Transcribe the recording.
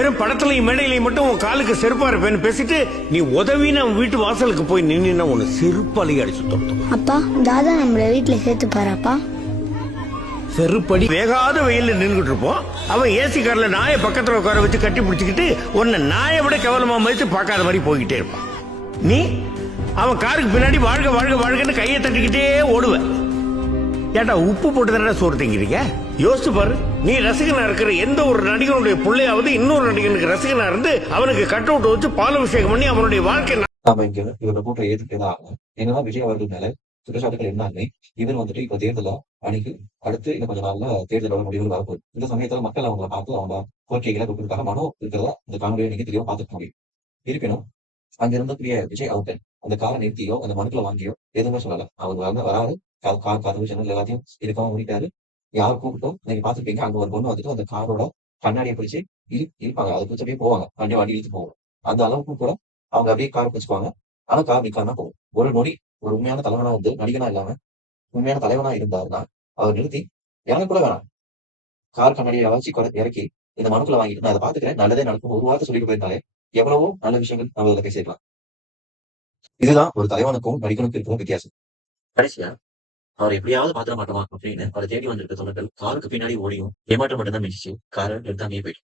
வெறும் படத்துலயும் மேடையிலையும் மட்டும் உன் காலுக்கு செருப்பா இருப்பேன்னு பேசிட்டு நீ உதவின்னு அவன் வீட்டு வாசலுக்கு போய் நின்னா உன்னை செருப்பாளி அடிச்சு தொடுத்தோம். அப்பா தாதா நம்மள வீட்டுல சேர்த்து பாருப்பா. செருப்படி வேகாத வெயில நின்றுட்டு இருப்போம். அவன் ஏசி கார்ல நாயை பக்கத்துல உட்கார வச்சு கட்டி பிடிச்சிக்கிட்டு உன்னை நாயை விட கேவலமா மதித்து பார்க்காத மாதிரி போய்கிட்டே இருப்பான். நீ அவன் காருக்கு பின்னாடி வாழ்க வாழ்க வாழ்கன்னு கையை தட்டிக்கிட்டே ஓடுவ. ஏட்டா உப்பு போட்டு தானே சோறு திங்கிறீங்க? யோசிச்சு பாரு. நீ ரசிகனா இருக்கிற எந்த ஒரு நடிகனுடைய பிள்ளையாவது இன்னொரு நடிகனுக்கு ரசிகனா இருந்து அவனுக்கு கட் அவுட் வச்சு பாலாபிஷேகம் பண்ணி அவனுடைய வாழ்க்கை நாம இங்க இவரோட கூட்ட ஏற்றுக்கதான் ஆகணும். என்னன்னா விஜய் அவர்கள் மேல குற்றச்சாட்டுகள் என்னன்னு இவர் வந்துட்டு இப்ப தேர்தல அணிக்கு அடுத்து இன்னும் கொஞ்ச நாள்ல தேர்தலோட முடிவுகள் வரப்போகுது. இந்த சமயத்துல மக்கள் அவங்களை பார்த்து அவங்க கோரிக்கைகளை கொடுக்கறதுக்காக மனு இருக்கிறதா இந்த காணொலியை நீங்க தெளிவா பார்த்துக்க முடியும். இருப்பினும் அங்க இருந்தக்கூடிய விஜய் அவர்கள் அந்த காரை நிறுத்தியோ அந்த மனுக்களை வாங்கியோ எதுவுமே சொல்லல. அவர் வராது கார் கதவு ஜன்னல் எல்லாத்தையும் இருக்காம முடிக்காரு. யார் கூப்பிட்டோம் நீங்க பாத்துருப்பீங்க. அங்க ஒரு பொண்ணு வந்துட்டு அந்த காரோட கண்ணாடியை பிடிச்சு இழுப்பாங்க. அதை பிடிச்ச அப்படியே போவாங்க. வண்டி இழுத்து போவோம். அந்த அளவுக்கு கூட அவங்க அப்படியே கார் பிடிச்சுக்குவாங்க. ஆனா கார் நிக்காம போகும். ஒரு நொடி ஒரு உண்மையான தலைவனா வந்து நடிகனா இல்லாம உண்மையான தலைவனா இருந்தாருன்னா அவர் நிறுத்தி எனக்கு கூட வேணாம் கார் கண்ணாடியை வச்சு இறக்கி இந்த மனுக்களை வாங்கிட்டு நான் அதை பாத்துக்கிறேன், நல்லதே நடக்கும் ஒரு வார்த்தை சொல்லிட்டு போயிருந்தாலே எவ்வளவோ நல்ல விஷயங்கள் நம்ம இதில் பேசிக்கலாம். இதுதான் ஒரு தலைவனுக்கும் நடிகனுக்கும் இருக்கும் வித்தியாசம். கடைசியா அவர் எப்படியாவது பாத்திர மாட்டோமா அப்படின்னு அவரை தேடி வந்திருக்க தொண்டர்கள் காருக்கு பின்னாடி ஓடியும் ஏமாற்றம் மட்டும்தான் மிஞ்சிச்சு. காரை எடுத்தாமே போயிட்டு